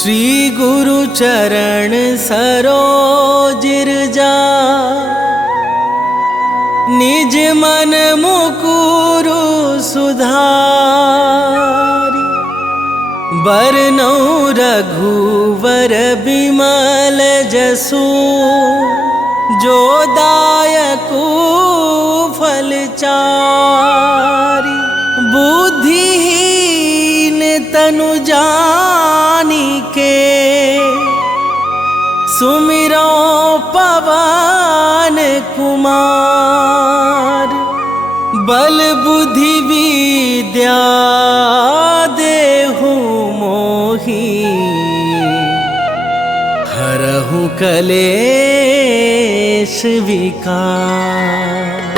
श्री गुरु चरण सरोज जा निज मन मुकुरु सुधारि बरनौ रघुवर बिमल जसु जो दायकु फल चारि बुद्धिहीन तनु जानिके सुमिरो पवन कुमार बल बुद्धि विद्या देहु मोहि हरहु कलेश विकार।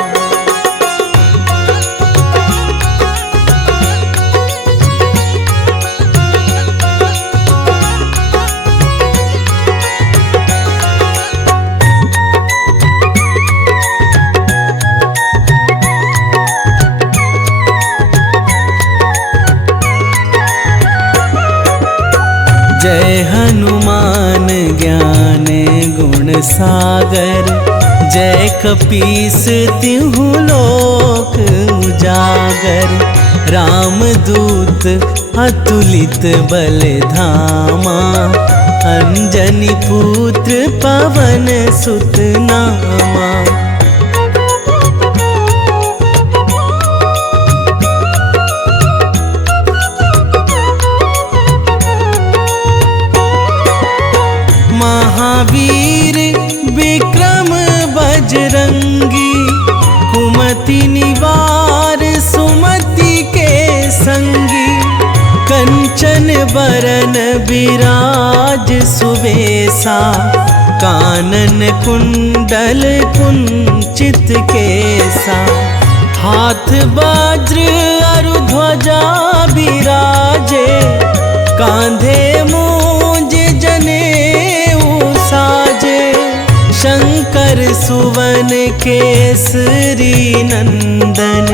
जय हनुमान ज्ञान गुण सागर, जय कपीस तिहु लोक उजागर। रामदूत अतुलित बल धामा, अंजनी पुत्र पवन सुत नामा। महावीर विक्रम बजरंगी, कुमति निवार सुमति के संगी। कंचन बरन विराज सुबेसा, कानन कुंडल कुंचित केसा। हाथ वज्र अरु ध्वजा बिराजे, कांधे मूंज जनेऊ साजे। शंकर सुवन केसरी नंदन,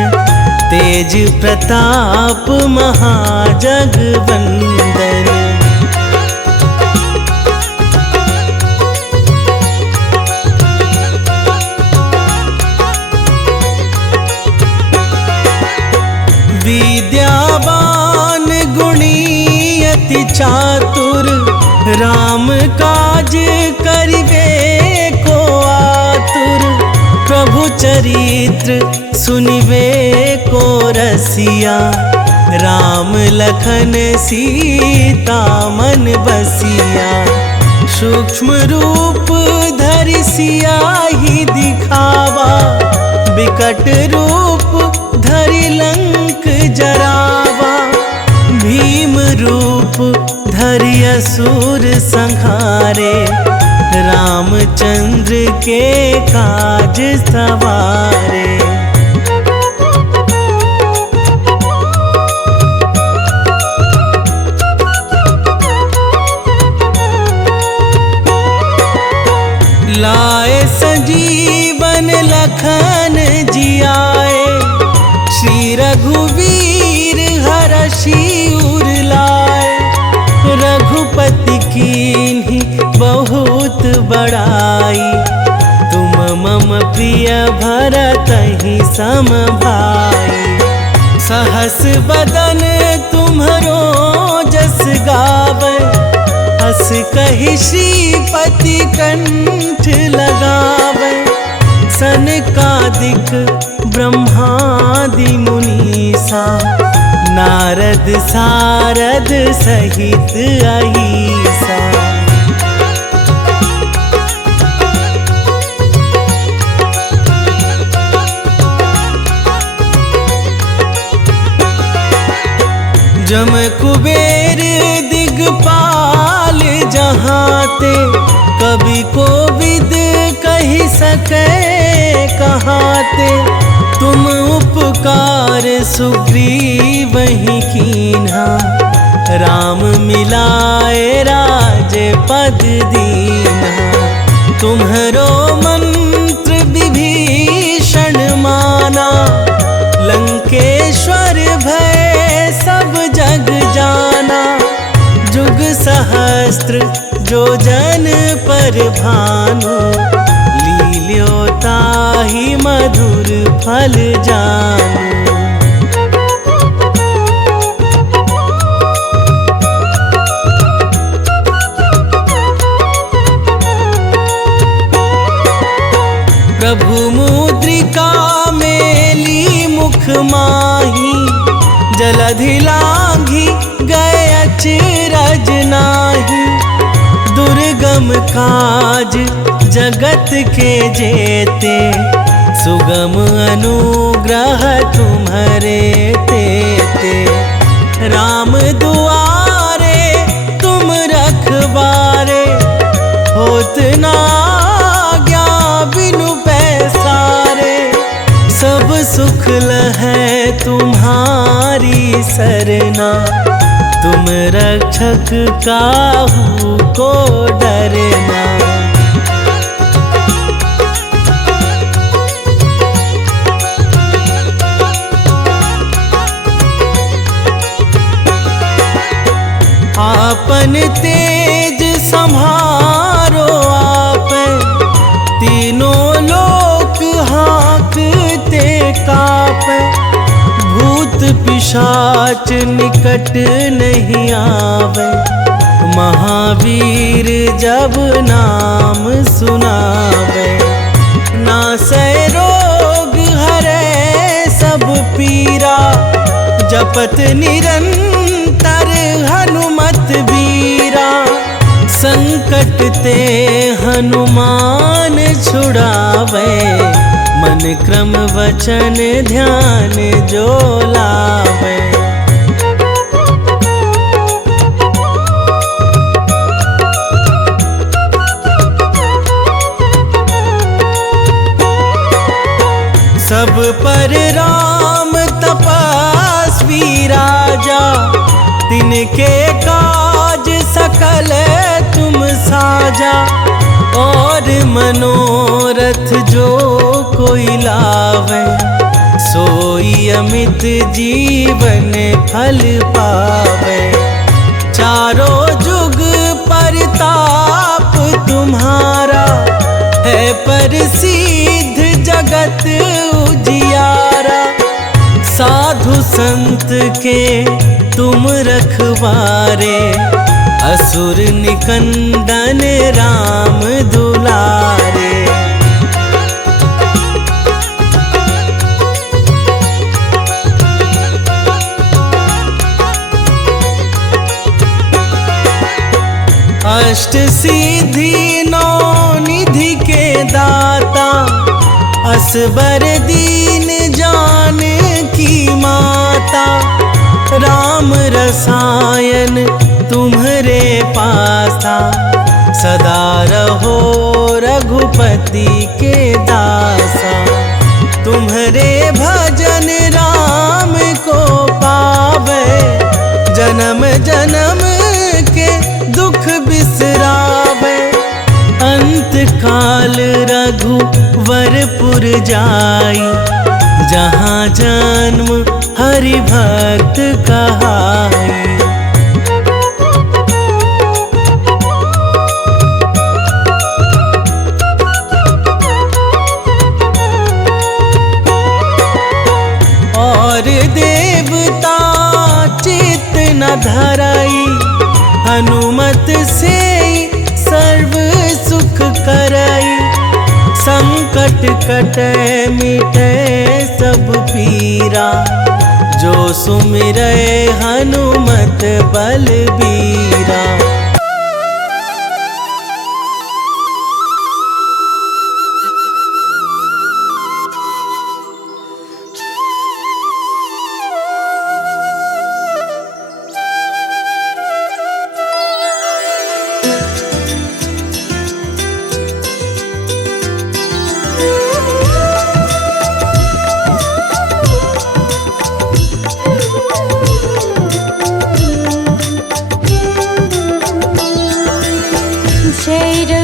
तेज प्रताप महाजगवंदन। विद्यावान गुणी अति चातुर, राम काज करिबे को आतुर। प्रभु चरित्र सुनिबे को रसिया, राम लखन सीता मन बसिया। सूक्ष्म रूप धरि सियाहि दिखावा, बिकट रूप धरि लंक जरावा। भीम रूप धरि असुर संहारे, रामचंद्र के काज सवारे। लाए संजीवन लखन जियाए, श्री रघुवीर हरषि उर लाए। रघुपति कीन्ही बहुत बड़ाई, तुम मम प्रिय भरतहि सम भाई। सहस बदन तुम्हरो जस गावै, हस कहि श्रीपति कंठ लगावै। सनकादिक ब्रह्मादि मुनीसा, नारद सारद सहित अहीसा। जम कुबेर दिगपाल जहाते, कवि कोविद कहि सकै कहाते। तुम उपकार सुग्रीवहि कीन्हा, राम मिलाए राजपद दीन्हा। तुम्हरो मंत्र विभीषण माना, लंकेश्वर भय सब जग जाना। जुग सहस्त्र जो जन पर भानु, लील्यो ताहि मधुर फल जानू। प्रभु मुद्रिका मेली मुख माही, जलधि लांघि गए अचरज नाही। दुर्गम काज जगत के जेते, सुगम अनुग्रह तुम्हारे तेते। राम दुआरे तुम रखवारे, होत ना आज्ञा बिनु पैसारे। सब सुख लहै तुम्हारी सरना, तुम रक्षक काहू को डरना। आपन तेज संभारो आप, तीनों लोक हाँकते कापे। भूत पिशाच निकट नहीं आवे, महावीर जब नाम सुनावे। नासै रोग हरै सब पीरा, जपत निरंतर हनुमत बीरा। संकट ते हनुमान छुड़ावे, मन क्रम वचन ध्यान जो लावे। सब पर राम तपस्वी राजा, तिनके काज सकल तुम साजा। और मनोरथ जो कोई लावे, सोई अमित जीवन फल पावे। चारों जुग परताप तुम्हारा, है प्रसिद्ध जगत उजियारा। साधु संत के तुम रखवारे, असुर निकंदन राम दुलारे। अष्ट सिद्धि नौ निधि के दाता, असबर दीन जानकी माता। राम रसायन तुम्हरे पासा, सदा रहो रघुपति के दासा। तुम्हरे भजन राम को पावे, जन्म जन्म के दुख बिसरावे। अंत काल रघुवरपुर जाई, जहाँ जन्म हरि भक्त कहाई। और देवता चित्त न धराई, हनुमत से सर्व सुख कराई। संकट कटे मिटे सब पीरा, जो सुमिरै हनुमत बलबीरा।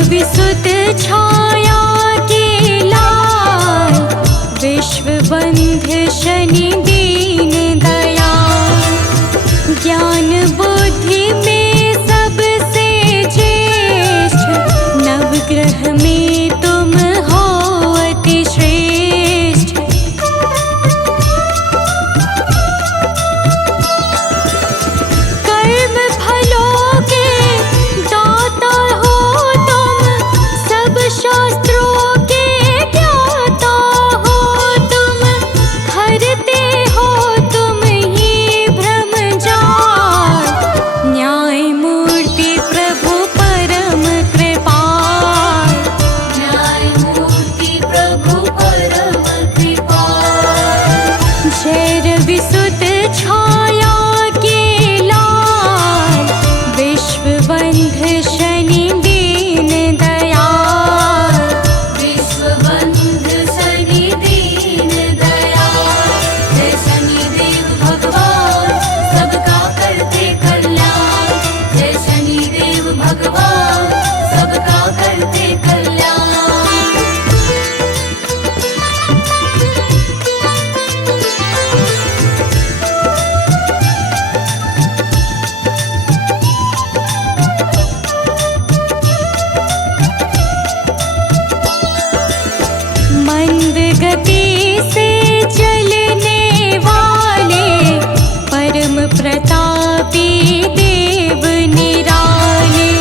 विसुत छाया के लाल, विश्व बंध शनि दीन दयाल। ज्ञान बुद्धि में सबसे ज्येष्ठ, नवग्रह में तुम हो अति श्रेष्ठ। कर्म फलों के दाता हो तुम, सब शास्त्रों के ज्ञाता हो तुम। हरते मंद गति से चलने वाले परम प्रतापी देव निराले,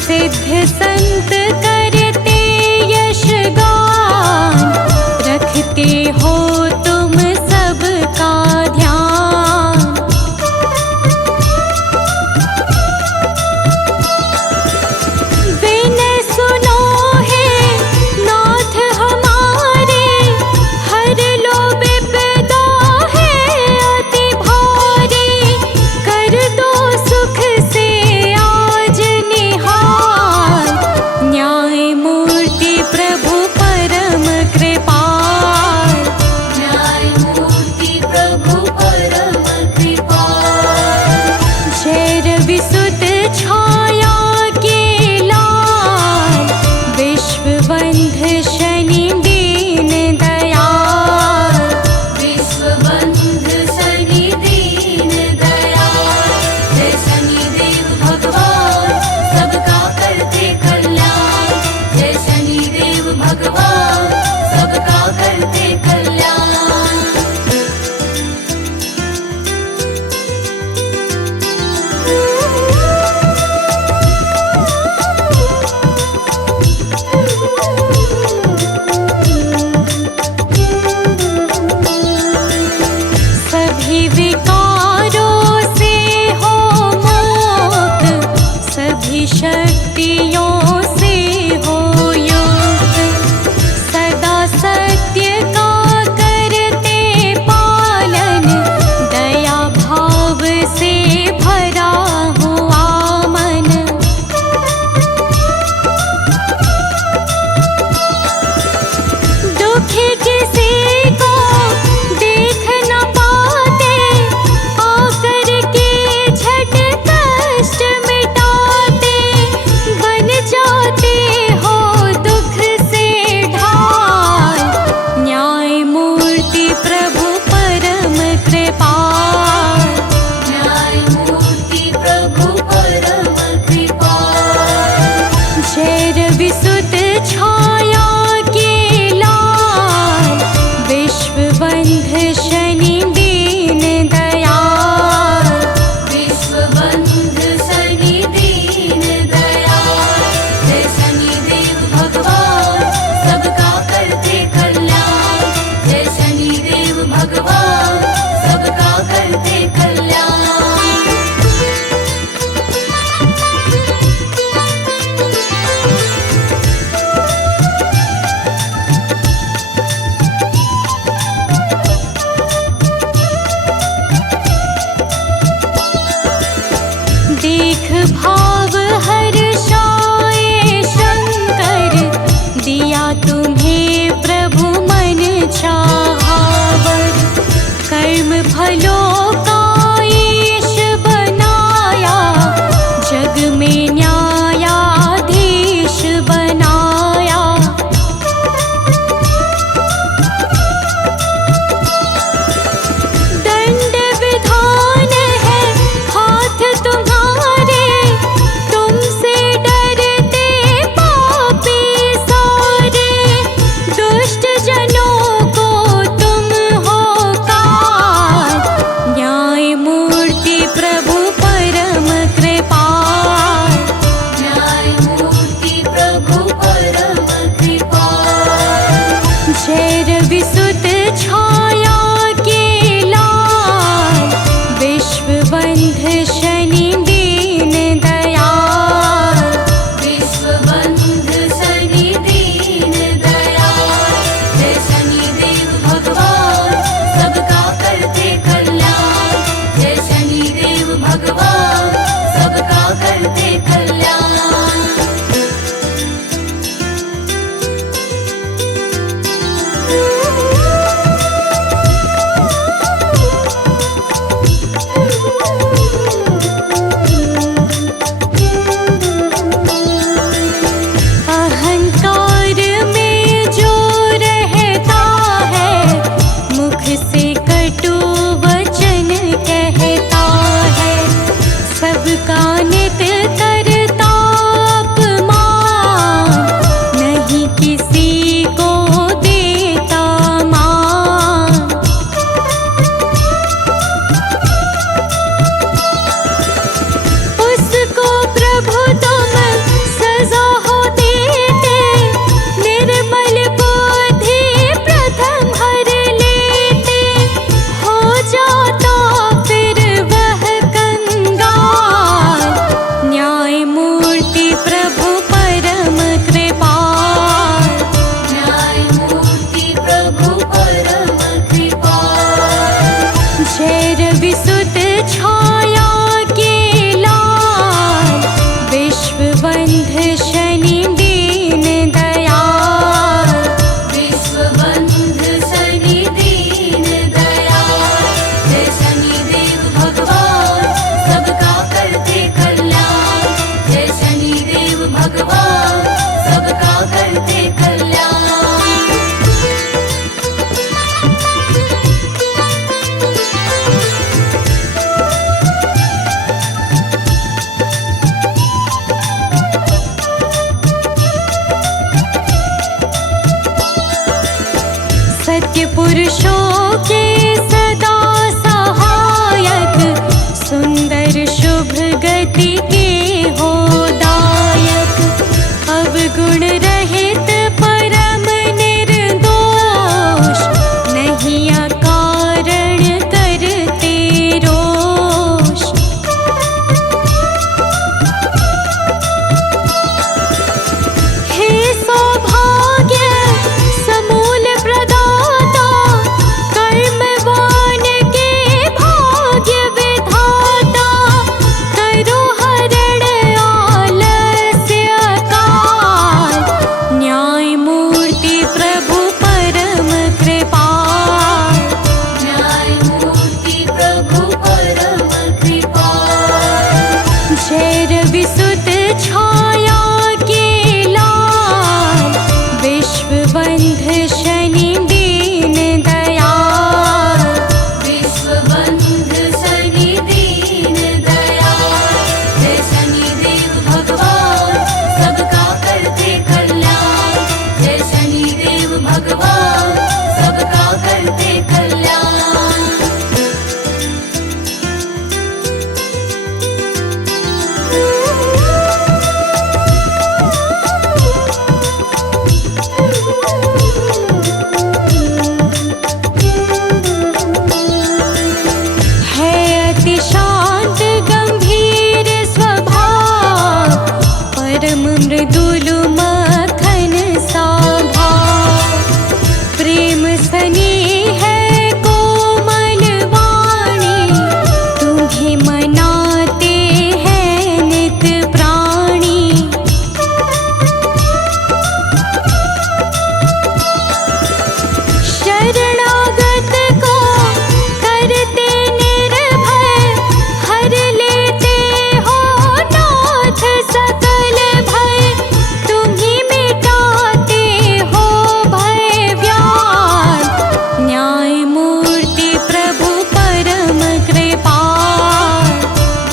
सिद्ध संत करते यश गान, रखते हो तुम सबका ध्यान। विनय सुनो हे नाथ हमारे, हर लो विपदा है अति भारी, कर दो सुख से आज निहाल, न्याय मूर्ति प्रभु परम कृपाल, न्याय मूर्ति प्रभु परम कृपाल। जय रवि सुत छाया के लाल, विश्व बंध शनि दीन दयाल, विश्व बंध शनि दीन दयाल। जय शनिदेव भगवान सबका करते कल्याण, जय शनिदेव भगवान सबका करते कल्याण। सभी विकारों से हो मुक्त, सभी शक्तियों से हो युक्त, सदा सत्य का करते पालन, दया भाव से भरा हुआ मन। दुखी किसी को देख न पाते, आकर के झट कष्ट मिटाते, बन जाते हो दुख से ढाल, न्याय मूर्ति प्रभु परम कृपाल, न्याय मूर्ति प्रभु परम कृपाल। जय रवि सुत छाया के लाल, विश्व बंध शनि दीन दयाल, विश्व बंध शनि दीन दयाल। जय शनिदेव भगवान सबका करते कल्याण, जय शनिदेव भगवान सबका करते कल्याण। गुण रहित परम निर्दोष, नहीं अकारण करते रोष। हे सौभाग्य समूल प्रदाता, कर्मवान के भाग्य विधाता, करो हरण आलस्य काल, न्याय मूर्ति प्रभु परम कृपाल। न्याय मूर्ति प्रभु परम कृपाल। जय रविसुत छाया के लाल, विश्वबंध शनि दीन दयाल। विश्वबंध शनि दीन दयाल। जय शनिदेव भगवान सबका करते कल्याण। जय शनिदेव भगवान सबका करते कल्याण। है अति शांत गंभीर स्वभाव, परम मृदुल मखन सा भाव। प्रेम स्नेह है कोमल वाणी, तुम्हें मनाते हैं नित प्राणी। शरणागत को करते निर्भय, हर लेते हो नाथ सकल भय। तुम्हीं मिटाते हो भय व्याल, न्याय मूर्ति प्रभु परम कृपाल।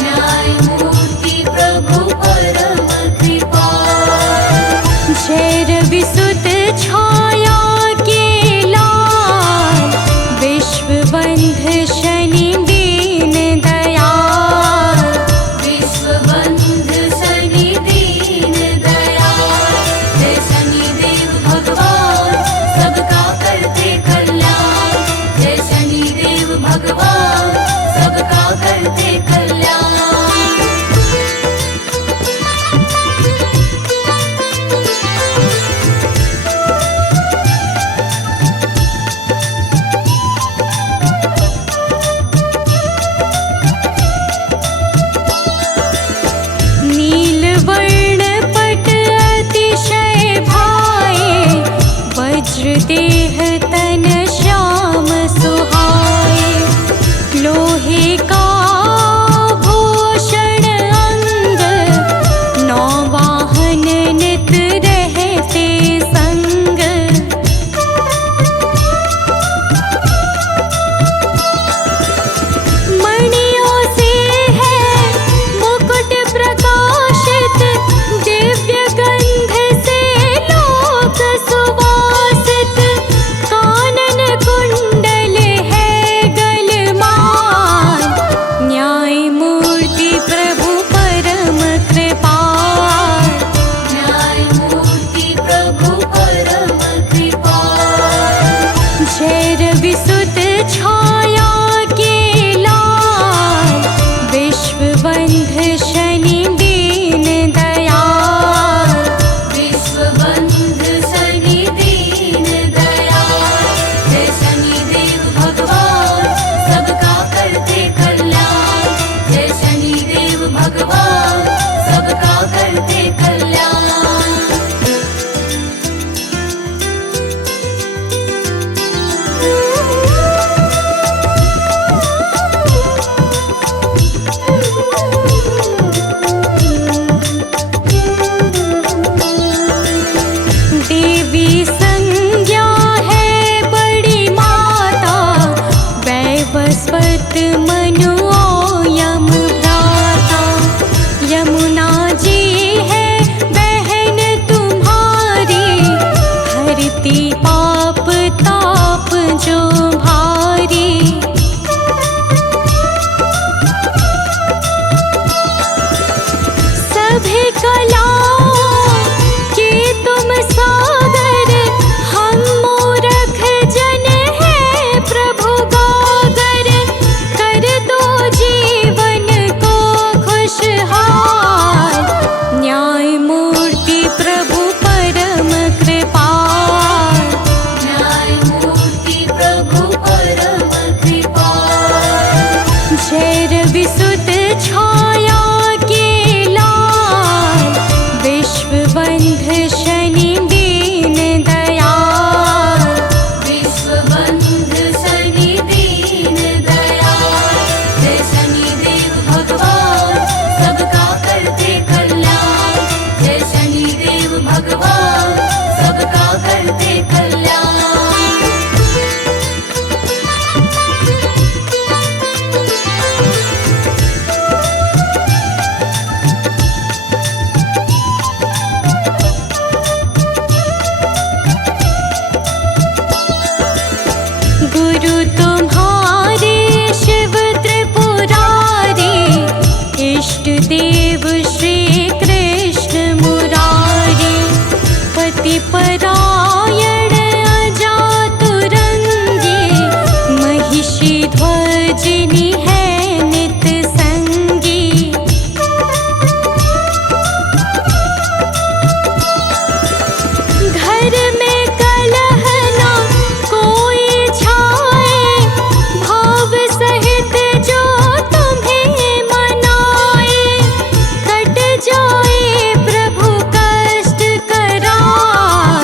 न्याय मूर्ति प्रभु परम कृपाल। जय रविसुत छाया के लाल, विश्वबंध शनि दीन दयाल। विश्वबंध शनि दीन दयाल। जय शनिदेव भगवान सबका करते कल्याण। जय शनिदेव भगवान सबका करते कल्याण। नीलवर्ण पट अतिशय भाए, वज्र देह तन श्याम सुहाए। लोहे का भूषण अंग, नौ वाहन नित रहते संग। मणियों से है मुकुट प्रकाशित, दिव्य गंध से लोक सुवासित। कानन कुंडल है गलमान, न्याय मूर्ति प्रभु परम कृपाल। न्याय मूर्ति प्रभु परम कृपाल। जय रविसुत छाया के लाल, विश्वबंध शनि दीन दयाल। विश्वबंध शनि दीन दयाल। जय शनिदेव भगवान सबका करते कल्याण। जय शनिदेव भगवान सबका करते कल्याण। देवी संज्ञा है बड़ी माता, वैवस्वत मनु यम भ्राता। यमुना जी है बहन तुम्हारी, हरती पाप ताप जो भारी। सभी कलाओं के हे परायण अजातुरंगी, महिषी ध्वजिनी है नित संगी। घर में कलह ना कोई छाए, भाव सहित जो तुम्हें मनाए। कट जाए प्रभु कष्ट करार,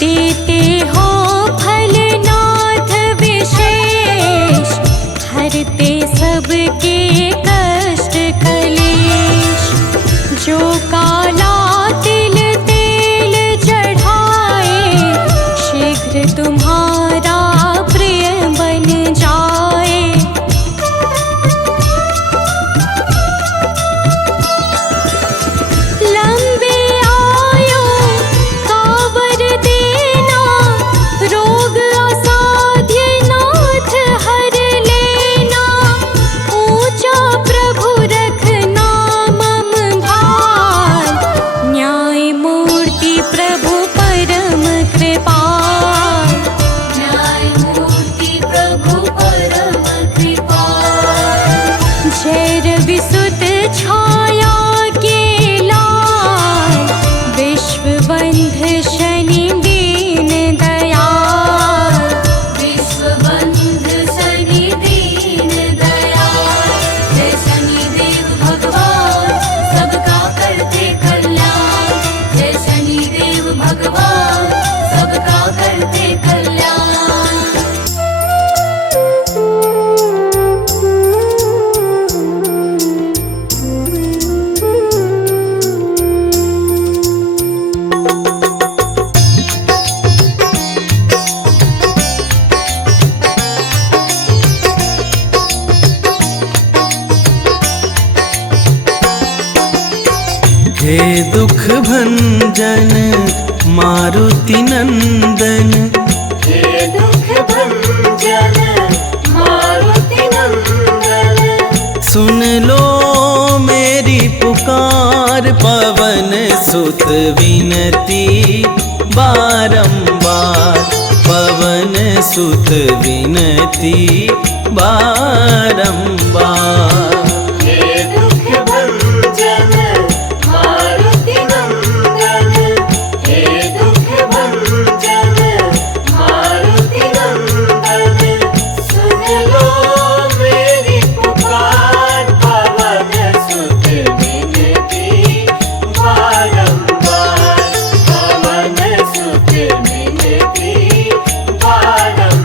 देते हो फलनाथ विशेष, हरते सबके कष्ट कलेश। जो काला तिल तेल चढ़ाए, शीघ्र तुम्हारा प्रिय बन जाए। लंबे आयु का वर देना, रोग असाध्य नाथ हर लेना। ऊंचा प्रभु रखना मम भार, न्याय मूर्ति प्रभु परम कृपाल। न्याय मूर्ति प्रभु परम कृपाल। जय रवि सुत छाया के लाल, विश्वबंध शनि दीन दयाल। विश्वबंध शनि दीन दयाल। जय शनिदेव भगवान, सबका करते कल्याण। जय शनिदेव भगवान, सबका करते कल्याण। हे दुख भंजन मारुति नंदन, हे दुख भंजन मारुति नंदन। सुन लो मेरी पुकार, पवन सुत विनती बारंबार। पवन सुत विनती बारंबार। हे दुख भंजन मारुति नंदन। हे दुख भंजन मारुति नंदन। सुन लो मेरी पुकार, पवन सुत विनती बारंबार। पवन सुत विनती बारंबार।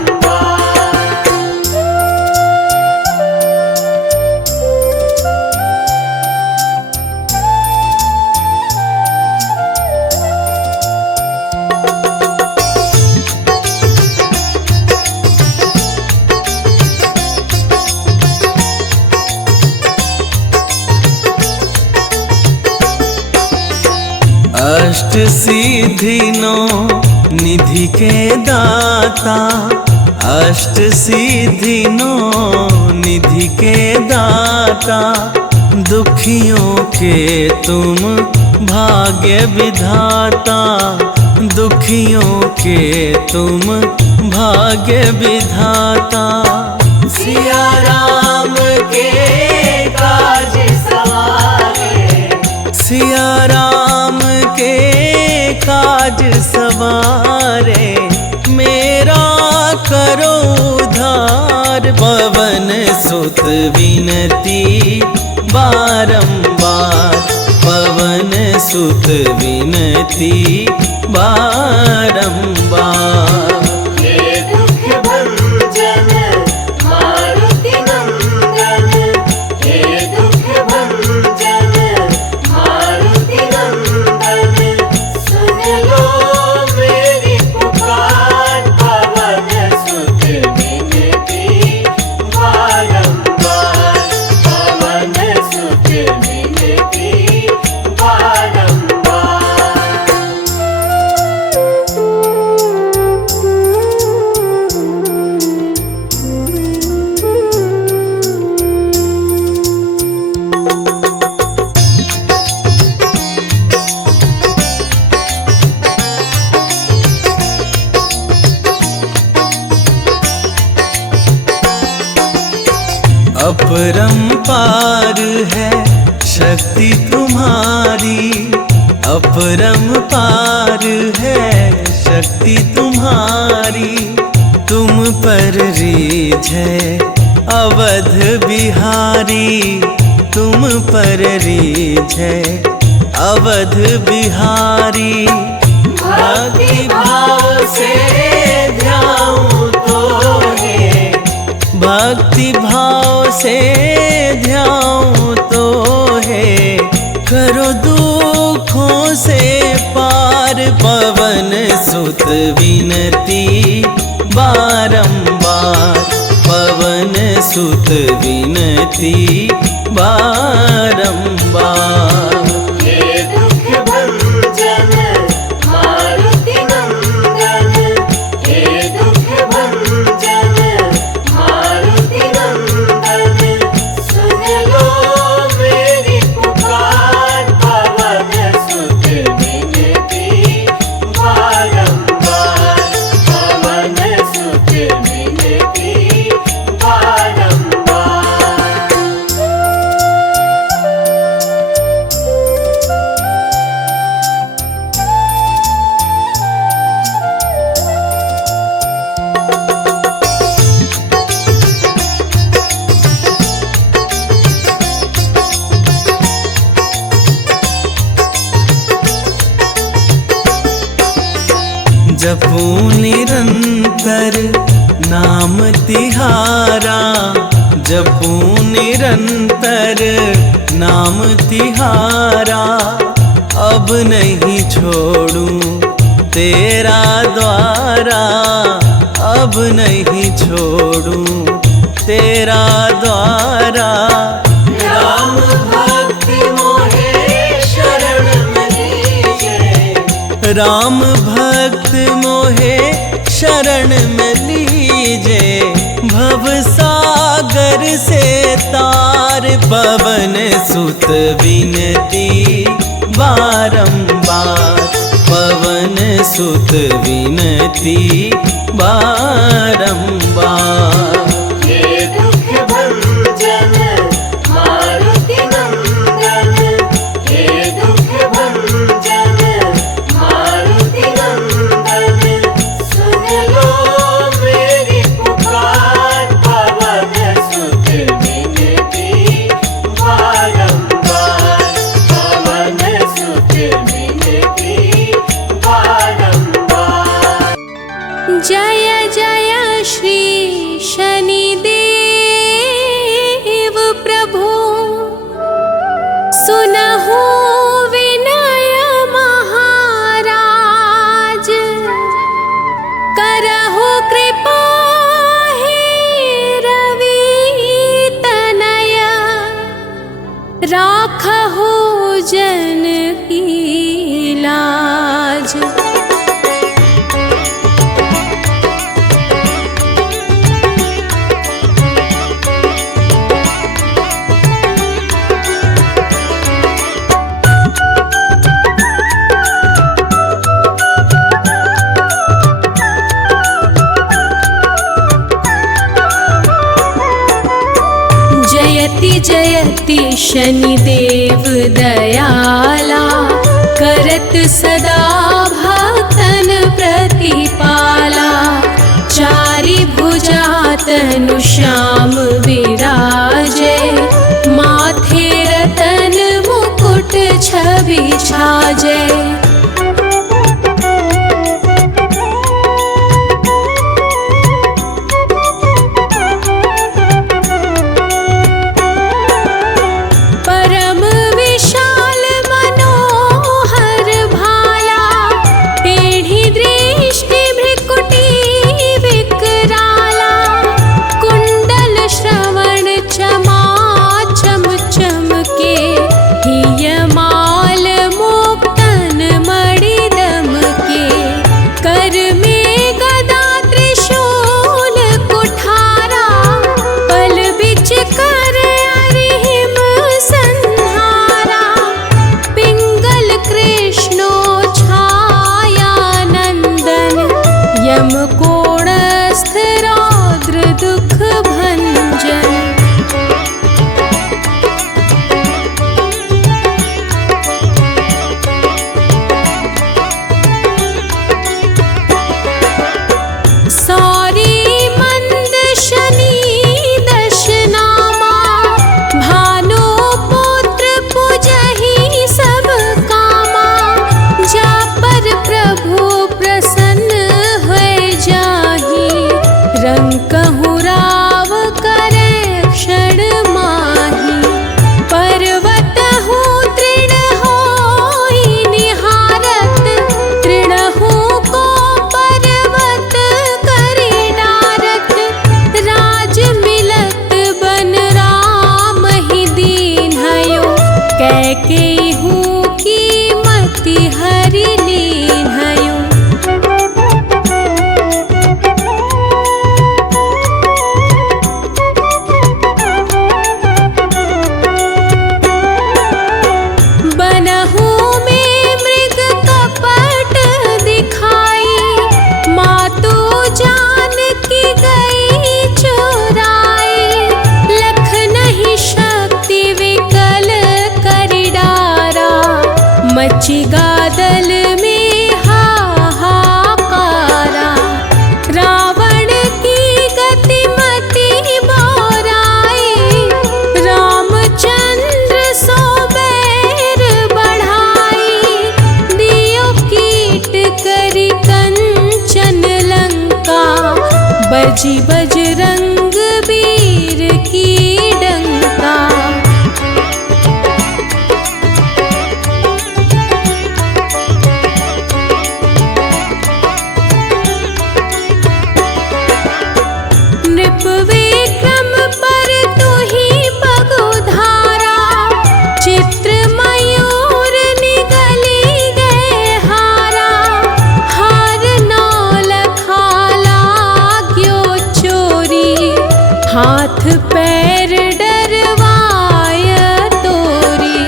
अष्ट सिद्धि नौ निधि के दाता। अष्ट सिद्धि नौ निधि के दाता। दुखियों के तुम भाग्य विधाता। दुखियों के तुम भाग्य विधाता। सिया राम के काज सवारे। सिया राम के काज सवारे। मेरा करो उद्धार, पवन सुत विनती बारंबार। पवन सुत विनती बारंबार। हे दुख भंजन मारुति नंदन। हे दुख भंजन मारुति नंदन। सुन लो मेरी पुकार, पवन सुत विनती बारंबार। पवन सुत विनती बारंबार। अपरंपार है शक्ति तुम्हारी। अपरंपार है शक्ति तुम्हारी। तुम पर रीझ है अवध बिहारी। तुम पर रीझ है अवध बिहारी। भक्ति भाव से ध्याऊं तो है, भक्ति भाव से ध्याऊं तो है, करो दुखों से पार पवन सुत विनती बारंबार, पवन सुत विनती बारंबार। हे दुख भंजन मारुति नंदन, हे दुख भंजन मारुति नंदन, सुन लो मेरी पुकार, पवन सुत विनती बारंबार, पवन सुत विनती बारंबार। जपूं निरंतर नाम तिहारा, जपूं निरंतर नाम तिहारा, अब नहीं छोड़ूं तेरा द्वारा, अब नहीं छोड़ूं तेरा द्वारा। राम भक्ति मोहे शरण में लीजे, राम भक्त मोहे शरण में लीजे, भव सागर से तार पवन सुत विनती बारंबार, पवन सुत विनती बारंबार। हे दुख भंजन मारुति नंदन, हे दुख भंजन मारुति नंदन, सुन लो मेरी पुकार, पवन सुत विनती बारंबार, पवन सुत विनती बारंबार। जय जय श्री शनिदेव प्रभु, सुनहु विनय महाराज, करहु कृपा हे रवि तनय, राखहु जन की लाज। जयति जयति शनिदेव दयाला, करत सदा भक्तन प्रतिपाला, चारि भुजा तनु श्याम विराजे, माथे रतन मुकुट छवि छाजे। मची गादल में हाहाकारा, रावण की गतिमति बोराई, रामचंद्र सो बैर बढ़ाई, दियो कीट करी कंचन लंका, बजी बजरंग वीर की डंका। नृप विक्रम पर तुहि पगुधारा, चित्र मयूर निगली गए हारा, हार नौ लखा लाग्यो चोरी, हाथ पैर डरवाय तोरी,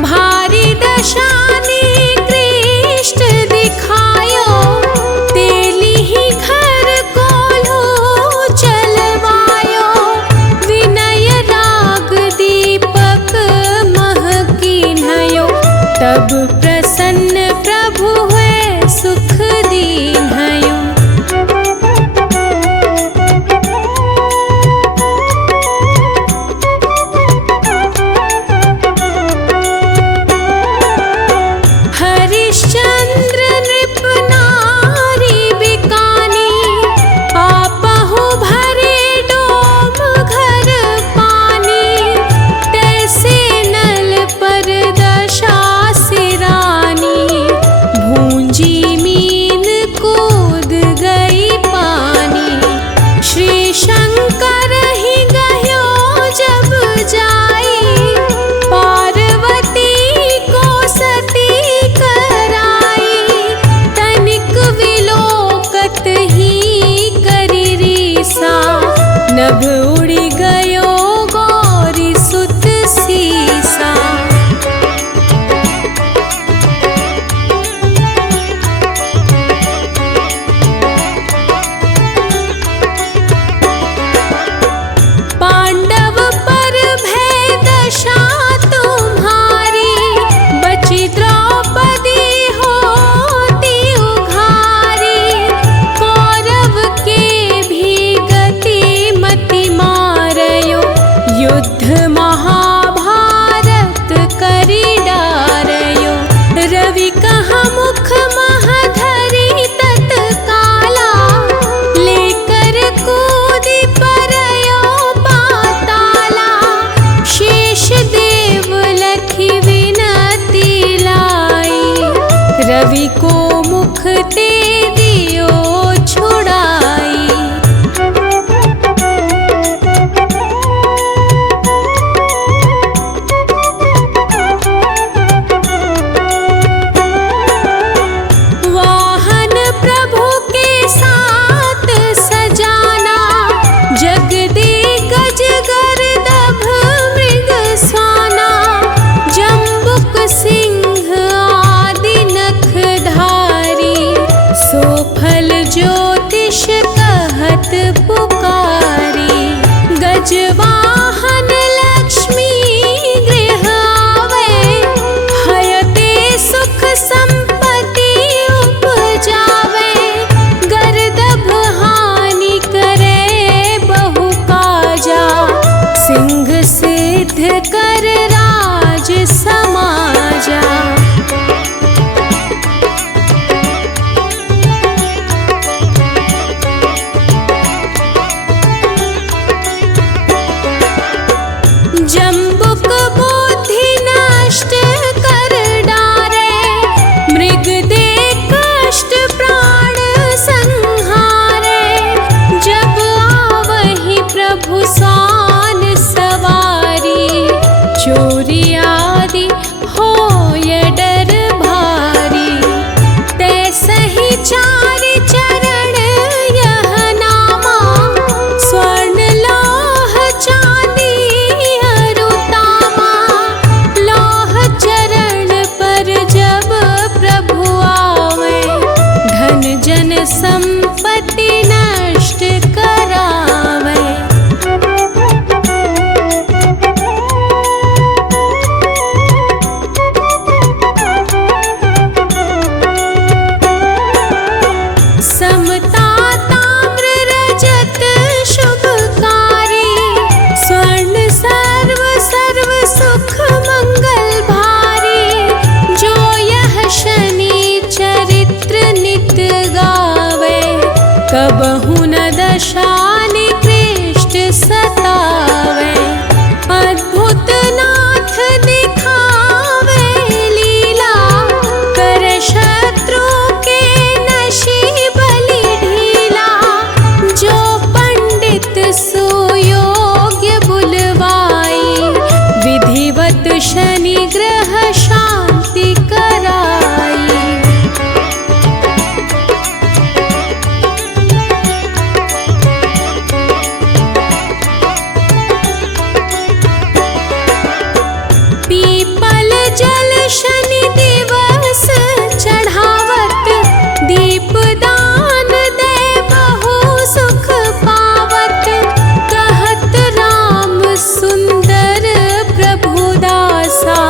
भारी दशानी कृष्ण दिखायो, तेली ही घर कोल्हू चलवायो, विनय राग दीपक मह कीन्हयो, तब प्रसन्न प्रभु हुए सुख दीन्हयो। हरिश्चंद्र नृप नारी बिकानी, आपहु भरे डोम घर पानी, तैसे नल पर दशा सिरानी, भूंजी मीन कूद गई पानी, श्री शंकर ही गयो जब जाई, पार्वती को सती कराई, तनिक विलोकत ही करी रीसा, नभ उड़ी गयो गौरी सुत सीसा। पांडव पर भय दशा तुम्हारी, बची द्रौपदी होती उघारी, कौरव के भी गति मति मारयो, युद्ध महाभारत करी डारयो, रवि कहा मुख महधरी तत्काला, लेकर कूदी परयो पाताला, शेष देव लखी विनती लाई, रवि को मुख ते दियो छुड़ाई। वाहन प्रभु के साथ सजाना, जगदिग्गज गर्दभ मृग स्वाना, जम्बुक सिंह आदि नखधारी, कबहु न दशा निकृष्ट सतावे, अद्भुत नाथ दिखावे लीला, कर शत्रु के नशी बलि ढीला। जो पंडित सुयोग्य बुलवाई, विधिवत शनि ग्रह शांति कराई। पीपल जल शनि दिवस चढ़ावत, दीपदान दे बहु सुख पावत। कहत राम सुंदर प्रभु दासा,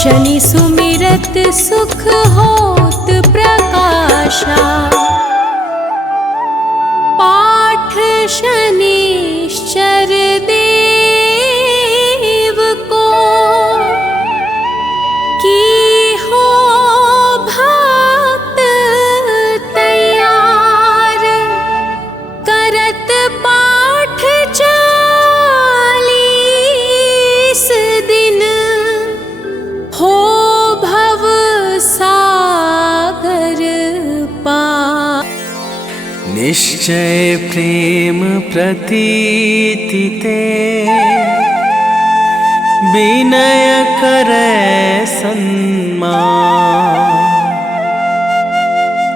शनि सुमिरत सुख होत प्रकाशा। पाठ शनिश्चर देव को, की हो भक्त तैयार। करत पाठ 40 दिन, हो भव सागर पार। निश्चय प्रेम प्रतीति ते, विनय करे सन्मान।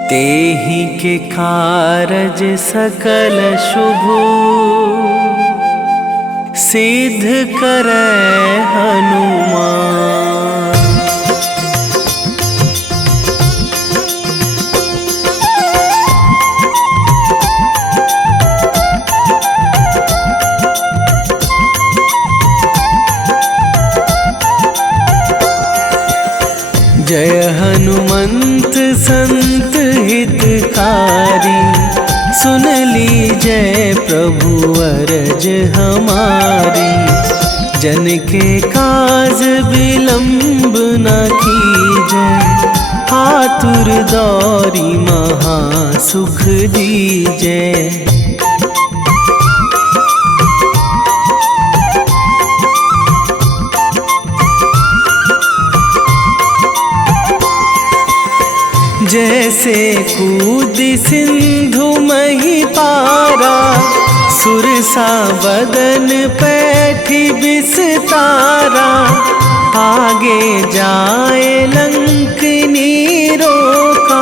तेहि के कारज सकल शुभ, सिद्ध करे हनुमान। जय हनुमंत संत हितकारी, सुन लीजय प्रभु अरज हमारी। जन के काज विलंब न कीजय, आतुर दौरी महा सुख दीजय। जैसे कूद सिंधु मही पारा, सुरसा बदन पैठी बिस्तारा। आगे जाए लंकनी रोका,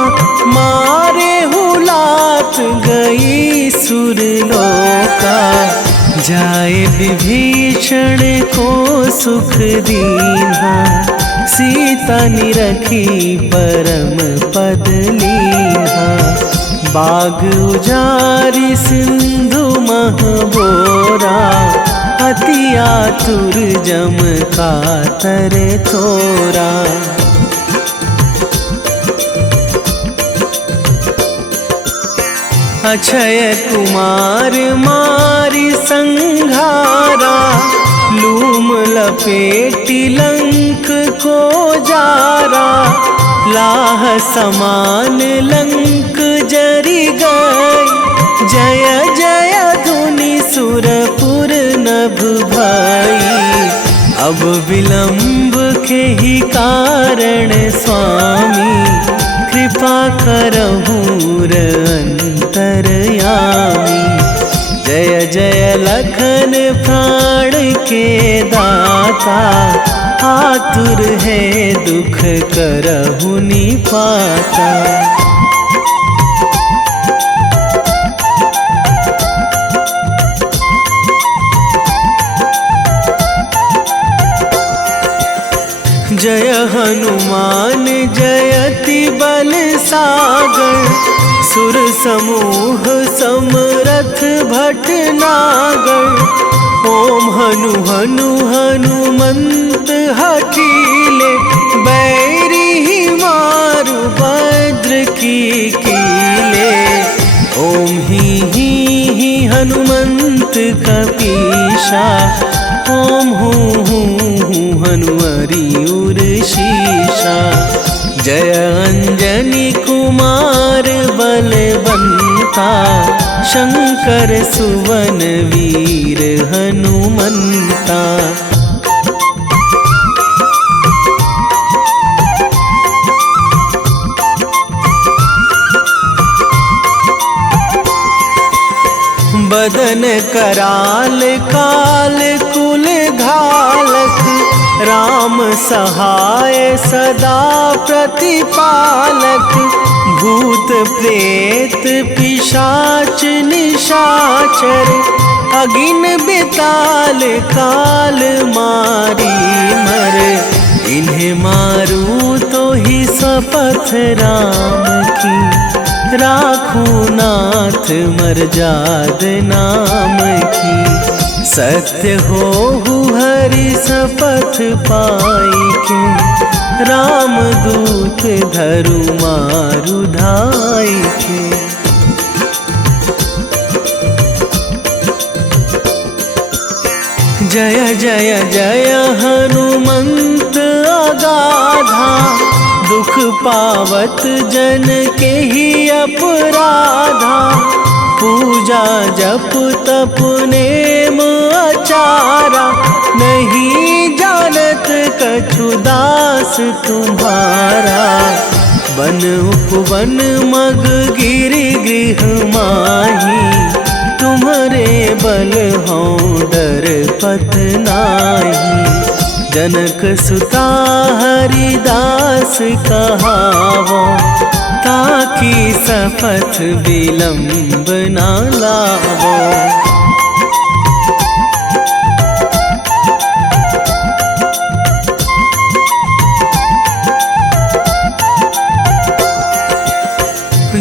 मारे हुलात गई सुरलोका। जाए विभीषण को सुख दीन्हा, सीता निरखी परम पद लीन्हा। बाग उजारि सिंधु महबोरा, अति आतुर जम कातर थोरा। अक्षय कुमार मारि संघारा, लूम लपेटी लंक को जारा। लाह समान लंक जरि गई, जय जय धुनि सुरपुर नभ भई। अब विलंब के ही कारण स्वामी, कृपा करहु अंतरयामी। जय जय लखन प्राण के दाता, आतुर है दुख करहु निपाता। जय हनुमान जयति बल सागर, सुर समूह समरथ भटनागर। ओम हनु हनु हनुमंत हठीले, बैरी मारु भद्र की कीले। ओम ही हनुमंत कपीशा, ओम हूँ हनुमरि उर शीशा। जय अंजनी कुमार बलवंता, शंकर सुवन वीर हनुमंता। बदन कराल काल कुल घालक, राम सहाय सदा प्रतिपालक। भूत प्रेत पिशाच निशाचर, अगिन बिताल काल मारी मर। इन्हें मारूं तो ही शपथ राम की, राखूं नाथ मर्याद नाम की। सत्य हो हरि शपथ पाई के, राम दूत धरु मारु धाई के। जय जय जय हनुमंत अगाधा, दुख पावत जन के ही अपराधा। पूजा जप तप नेम आचारा, नहीं जानत कछु दास तुम्हारा। बन उपवन मग गिरि गृह माही, तुम्हारे बल हों डर पत नाही। जनक सुता हरिदास कहावो, ताकि शपथ विलंब ना लावो।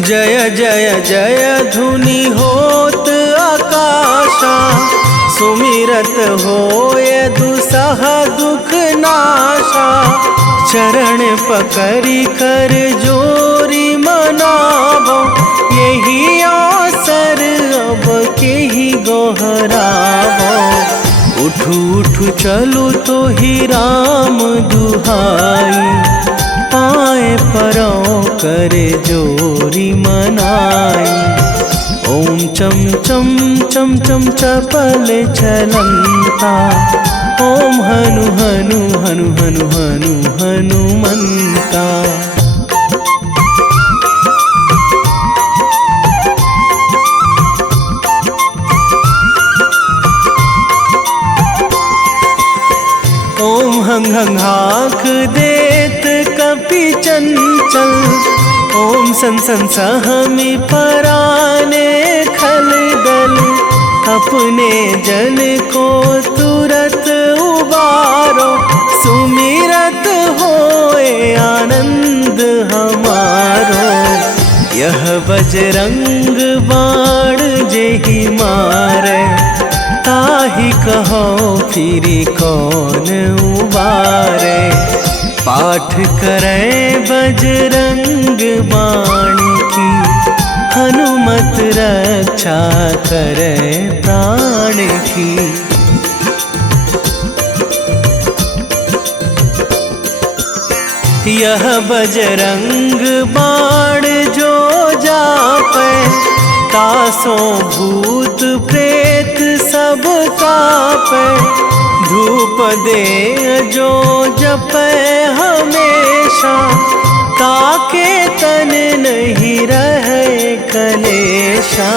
जय जय जय धुनि होत आकाशा, सुमिरत होय दुसह दुख नाशा। चरण पकड़ी कर जोरी मनावो, यही अवसर अब के ही गोहरावो। उठू उठू चलू तो ही राम दुहाई, पाए परों करे जोरी मनाई। ओम चम चम चम चम चपल चलंता, ओम हनु हनु हनु हनु हनु हनुमंता। ओम हंग हंग हाक देत कपि चंचल, ओम सन सन सहमी पराने खल दल। अपने जन को तुरत उबारो, सुमिरत होए आनंद हमारो। यह बजरंग बाण जेहि मारे, ताहि कहो फिरी कौन उबारे। पाठ करें बजरंग बाण की, हनुमत रक्षा करें प्राण की। यह बजरंग बाण जो जापे, तासों भूत प्रेत सब कापे। धूप दे जो जपे हमेशा, ताके तन नहीं रहे कलेशा।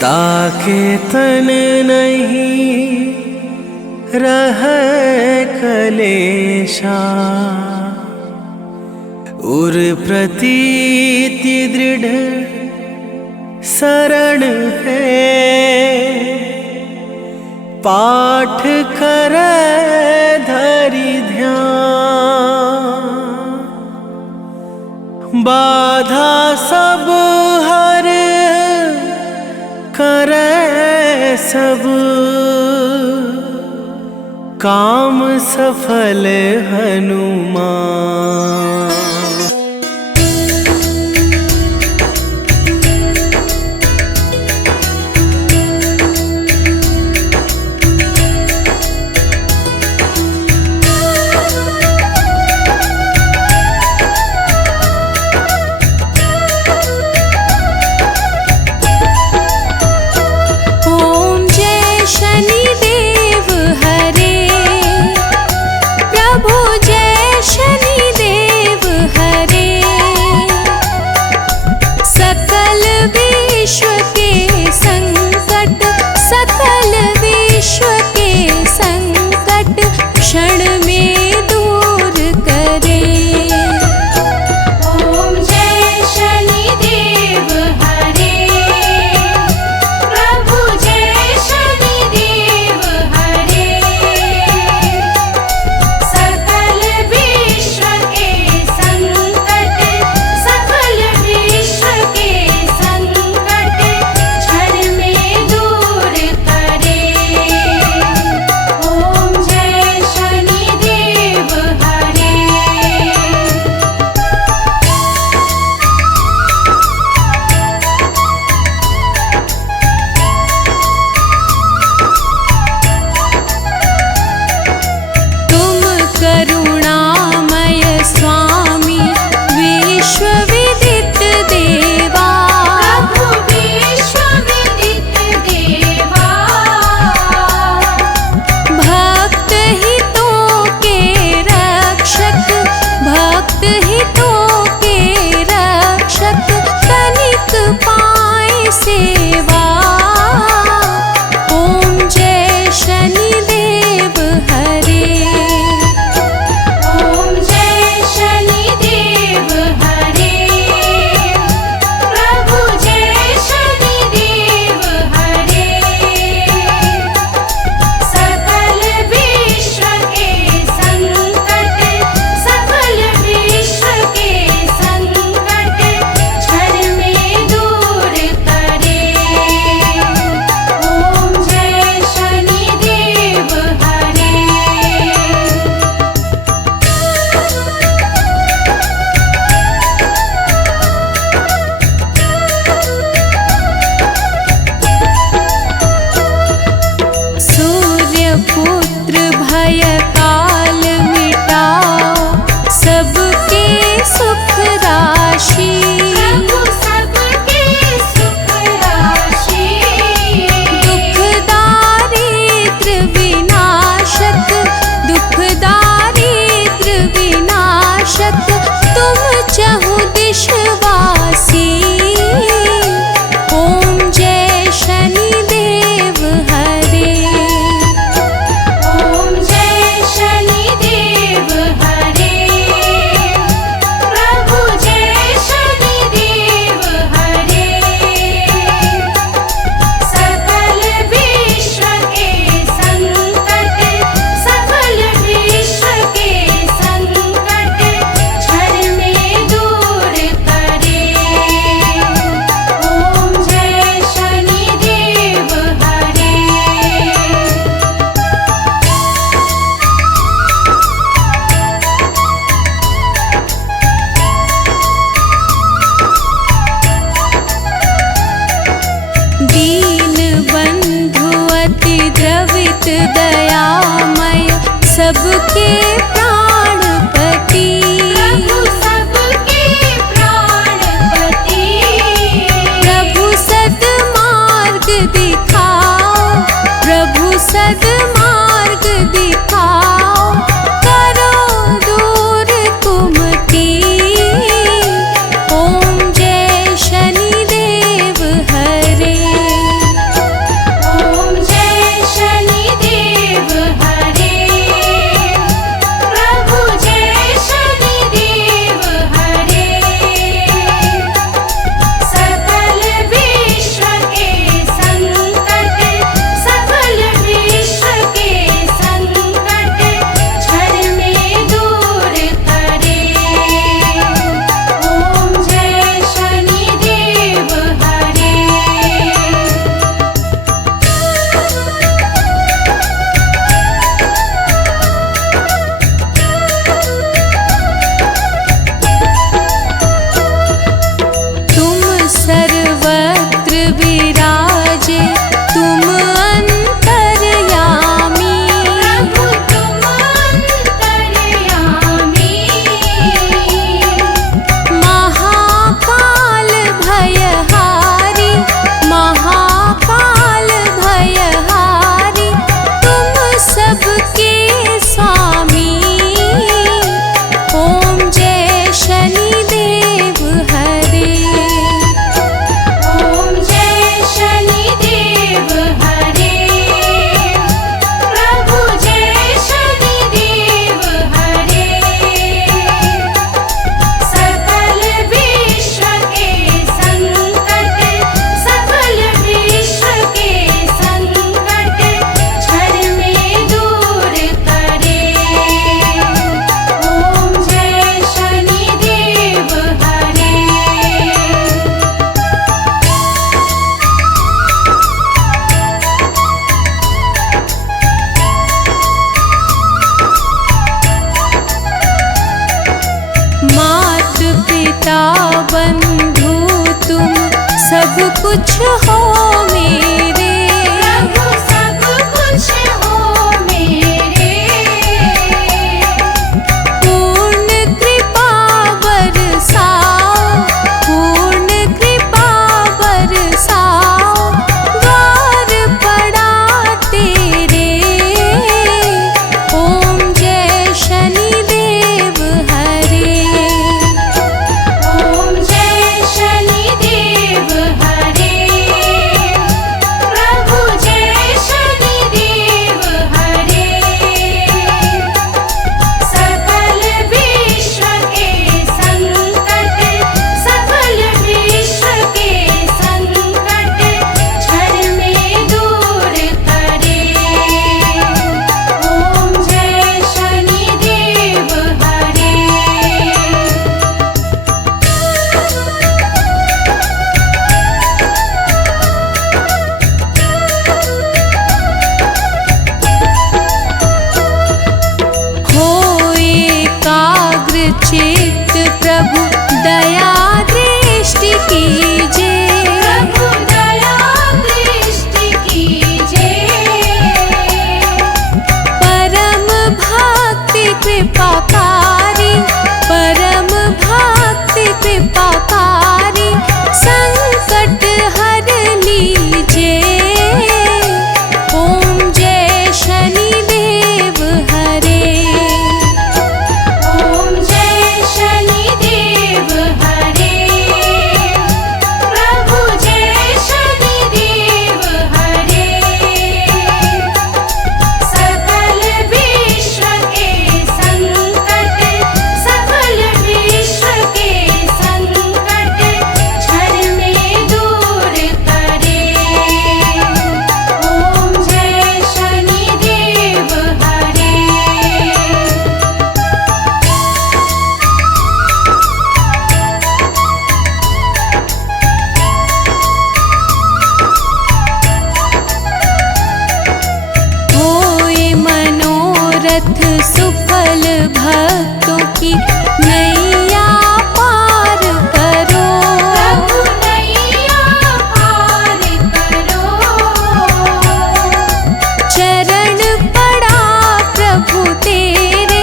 ताके तन नहीं रहे कलेशा। उर प्रतीति दृढ़ शरण है, पाठ करे धरि ध्यान। बाधा सब हर करे सब, काम सफल हनुमान। बेटों के रक्षक तनिक पाए सेवा। ओम जय शनिदेव हरे। ओम जय शनिदेव हरे। प्रभु जय शनिदेव हरे। सकल विश्व के संकट, सकल विश्व के संकट क्षण में दूर करे। ओम जय शनिदेव हरे। सूर्य पुत्र भय काल मिटाओ, सबके सुख राशि। प्रभु सबके सुख राशि। दुख दारिद्र विनाशक, दुख दारिद्र विनाशक तुम चहु दिशवासी। ओम जय शनिदेव हरे। ओम जय शनिदेव हरे। प्रभु जय शनिदेव हरे। सकल विश्व के संकट, सकल विश्व के संकट क्षण में दूर करे। ओम जय शनिदेव हरे। दीन बंधु अति द्रवित दयामय, सबके प्राणपति। प्रभु सबके प्राणपति। प्रभु सद्मार्ग दिखाओ, प्रभु सद्मार्ग दिखाओ, करो दूर कुमति। ओम जय शनिदेव हरे। ओम जय शनिदेव हरे। प्रभु जय शनिदेव हरे। सकल विश्व के संकट, सकल विश्व के संकट क्षण में दूर करे। ओम जय शनिदेव हरे। तुम सर्वत्र विराजे, तुम अंतर्यामी। प्रभु तुम अंतर्यामी। महाकाल भयहारी, महाकाल भयहारी तुम सबके स्वामी। ओम जय शनिदेव हरे। ओम जय शनिदेव हरे। प्रभु जय शनिदेव हरे। सकल विश्व के संकट, सकल विश्व के संकट क्षण में दूर करे। ओम जय शनिदेव हरे। मात पिता बंधु तुम सब कुछ हो मेरे। प्रभु सब कुछ हो मेरे। पूर्ण कृपा बरसाओ, पूर्ण कृपा बरसाओ, द्वार पड़ा तेरे। ओम जय शनिदेव हरे। प्रभु दया दृष्टि कीजे। प्रभु दया दृष्टि कीजे। परम भक्ति कृपाकारी, परम भक्ति कृपाकारी, संकट हर लीजे। ओम जय शनिदेव हरे। ओम जय शनिदेव हरे। प्रभु जय शनिदेव हरे। सकल विश्व के संकट, सकल विश्व के संकट क्षण में दूर करे। ओम जय शनिदेव हरे। होए मनोरथ सुफल भक्तों की, नैया पार करो। प्रभु नैया पार करो। चरण पड़ा प्रभु तेरे,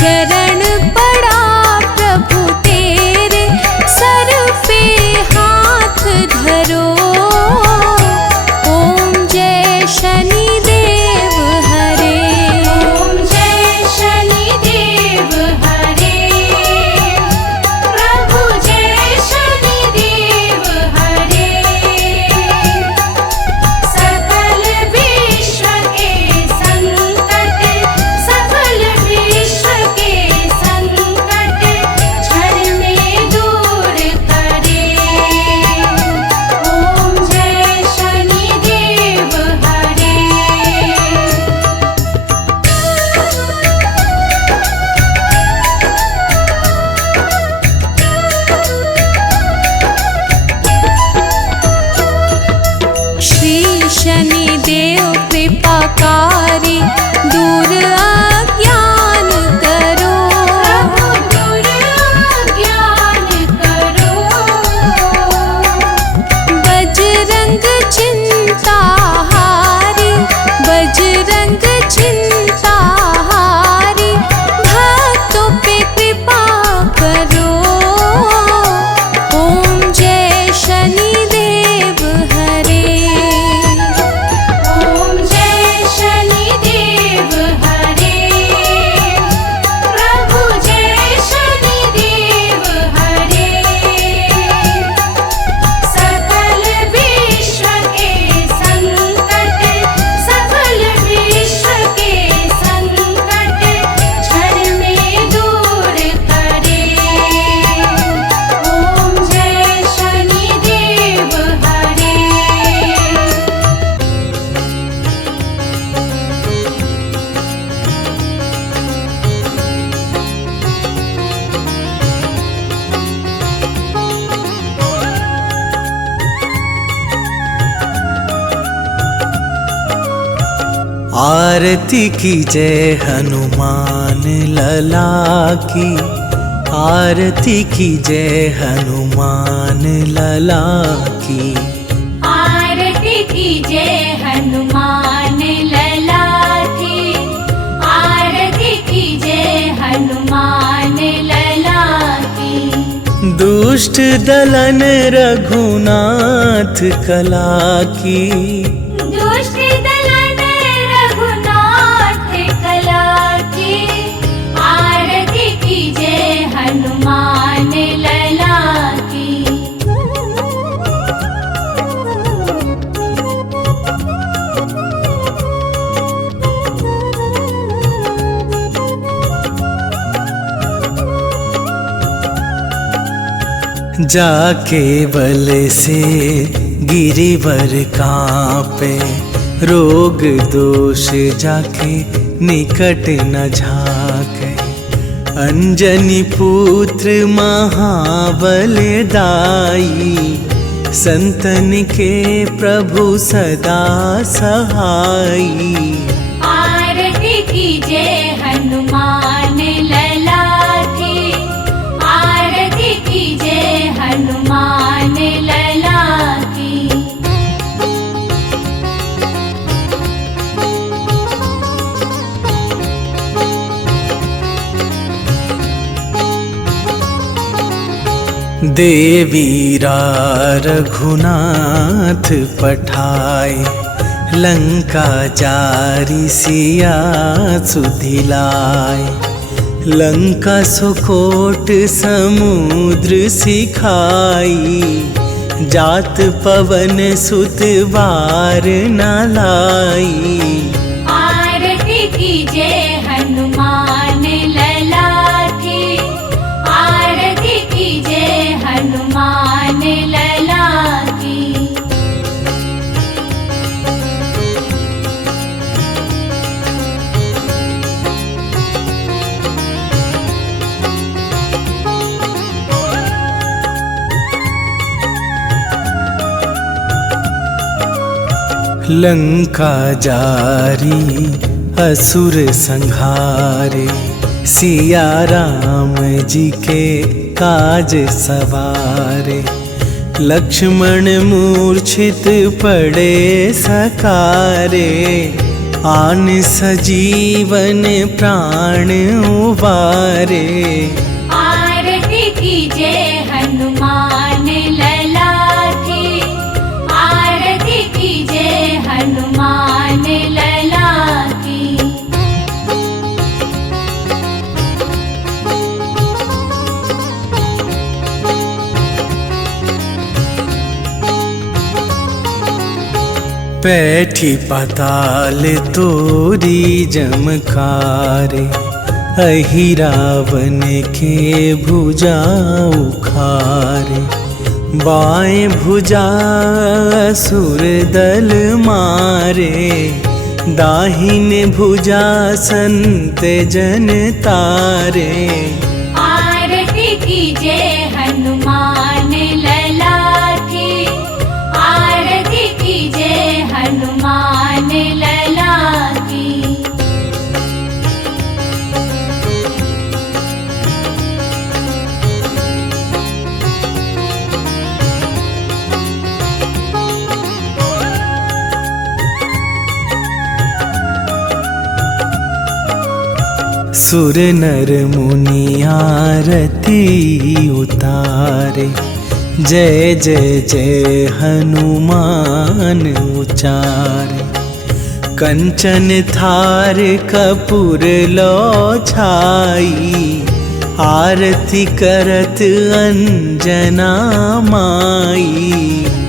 चरण पड़ा प्रभु तेरे, सर पे हाथ धरो। ओम जय शनिदेव हरे। ओम जय शनिदेव हरे। प्रभु जय शनिदेव हरे। सकल विश्व के संकट, सकल विश्व के संकट क्षण में दूर करे। ओम जय शनिदेव हरे। श्री शनिदेव कृपाकारी, दूर अज्ञान करो। प्रभु दूर ज्ञान करो। बजरंग चिंता हारी, बजरंग चिंता हारी, भक्तों पे कृपा करो। ओम जय शनिदेव हरे। ओम जय शनिदेव हरे। प्रभु जय शनिदेव हरे। सकल विश्व के संकट, सकल विश्व के संकट क्षण में दूर करे। ओम जय शनिदेव हरे। आरती की जय हनुमान लला की, आरती की जय हनुमान लला की। आरती की जय हनुमान लला की। आरती की जय हनुमान लला की। दुष्ट दलन रघुनाथ कला की, दुष्ट दलन रघुनाथ कला की। आरती की जय हनुमान लला की। जाके बल से गिरिवर कांपे, रोग दोष जाके निकट न झाके। अंजनी पुत्र महाबल दाई, संतन के प्रभु सदा सहाई। आरती की जय हनुमान लला की। आरती हनुमान लला की। देवीरा रघुनाथ पठाए, लंका जारी सिया सुधिलाए। लंका सुकोट समुद्र सिखाई, जात पवन सुत बार न लाई। आरती कीजे हनुमान लला की, आरती कीजे हनुमान लला की। लंका जारी असुर संहारे, सिया राम जी के काज सवारे। लक्ष्मण मूर्छित पड़े सकारे, आन सजीवन प्राण उबारे। आरती कीजे हनुमान लला की, आरती कीजे हनुमान लला की। पैठी पाताल तोरी जमकारे, अहि रावण के भुजा उखारे। बाएं भुजा असुर दल मारे, दाहिन भुजा संत जन तारे। आरती कीजे हनुमान लला की, आरती कीजे हनुमान लला की। सुर नर मुनि आरती उतारे, जय जय जय हनुमान उचारे। कंचन थार कपूर लो छाई, आरती करत अंजना माई।